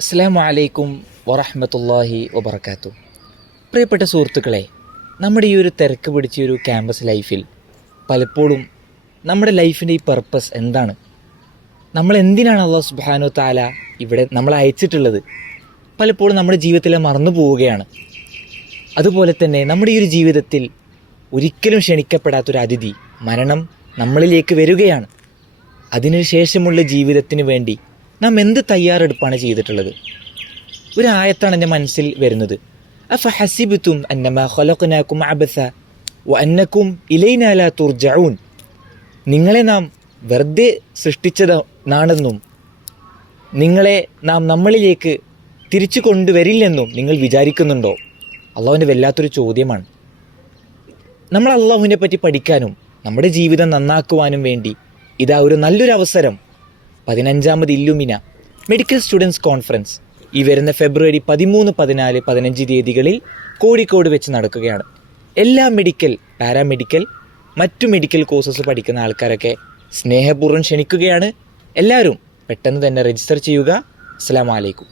അസ്സലാമു അലൈക്കും വറഹ്മത്തുള്ളാഹി വബറകാതുഹു. പ്രിയപ്പെട്ട സുഹൃത്തുക്കളെ, നമ്മുടെ ഈ ഒരു തിരക്ക് പിടിച്ച ഒരു ക്യാമ്പസ് ലൈഫിൽ പലപ്പോഴും നമ്മുടെ ലൈഫിൻ്റെ ഈ പർപ്പസ് എന്താണ്, നമ്മൾ എന്തിനാണ് അല്ലാഹു സുബ്ഹാനഹു തആല ഇവിടെ നമ്മളെ അയച്ചിട്ടുള്ളത്, പലപ്പോഴും നമ്മുടെ ജീവിതത്തിൽ മറന്നു പോവുകയാണ്. അതുപോലെ തന്നെ നമ്മുടെ ഈ ഒരു ജീവിതത്തിൽ ഒരിക്കലും ക്ഷണിക്കപ്പെടാത്തൊരു അതിഥി, മരണം നമ്മളിലേക്ക് വരികയാണ്. അതിനുശേഷമുള്ള ജീവിതത്തിന് വേണ്ടി നാം എന്ത് തയ്യാറെടുപ്പാണ് ചെയ്തിട്ടുള്ളത്? ഒരു ആയത്താണ് എൻ്റെ മനസ്സിൽ വരുന്നത്. അഫഹസിബ്തും അന്നമാ ഖലഖനാകും അബസ വഅന്നകും ഇലൈനാ ലാ തുർജഊൻ. നിങ്ങളെ നാം വെറുതെ സൃഷ്ടിച്ചതാണെന്നും നിങ്ങളെ നാം നമ്മളിലേക്ക് തിരിച്ചു കൊണ്ടുവരില്ലെന്നും നിങ്ങൾ വിചാരിക്കുന്നുണ്ടോ? അള്ളാഹുവിൻ്റെ വല്ലാത്തൊരു ചോദ്യമാണ്. നമ്മൾ അള്ളാഹുവിനെ പറ്റി പഠിക്കാനും നമ്മുടെ ജീവിതം നന്നാക്കുവാനും വേണ്ടി ഇതാ ഒരു നല്ലൊരു അവസരം. 15ാമത് ഇല്ലുമിന മെഡിക്കൽ സ്റ്റുഡൻസ് കോൺഫറൻസ് ഈ വരുന്ന ഫെബ്രുവരി 13, 14, 15 തീയതികളിൽ കോഴിക്കോട് വെച്ച് നടക്കുകയാണ്. എല്ലാ മെഡിക്കൽ, പാരാമെഡിക്കൽ, മറ്റു മെഡിക്കൽ കോഴ്സസ് പഠിക്കുന്ന ആൾക്കാരൊക്കെ സ്നേഹപൂർവ്വം ക്ഷണിക്കുകയാണ്. എല്ലാവരും പെട്ടെന്ന് തന്നെ രജിസ്റ്റർ ചെയ്യുക. അസ്സലാമു അലൈക്കും.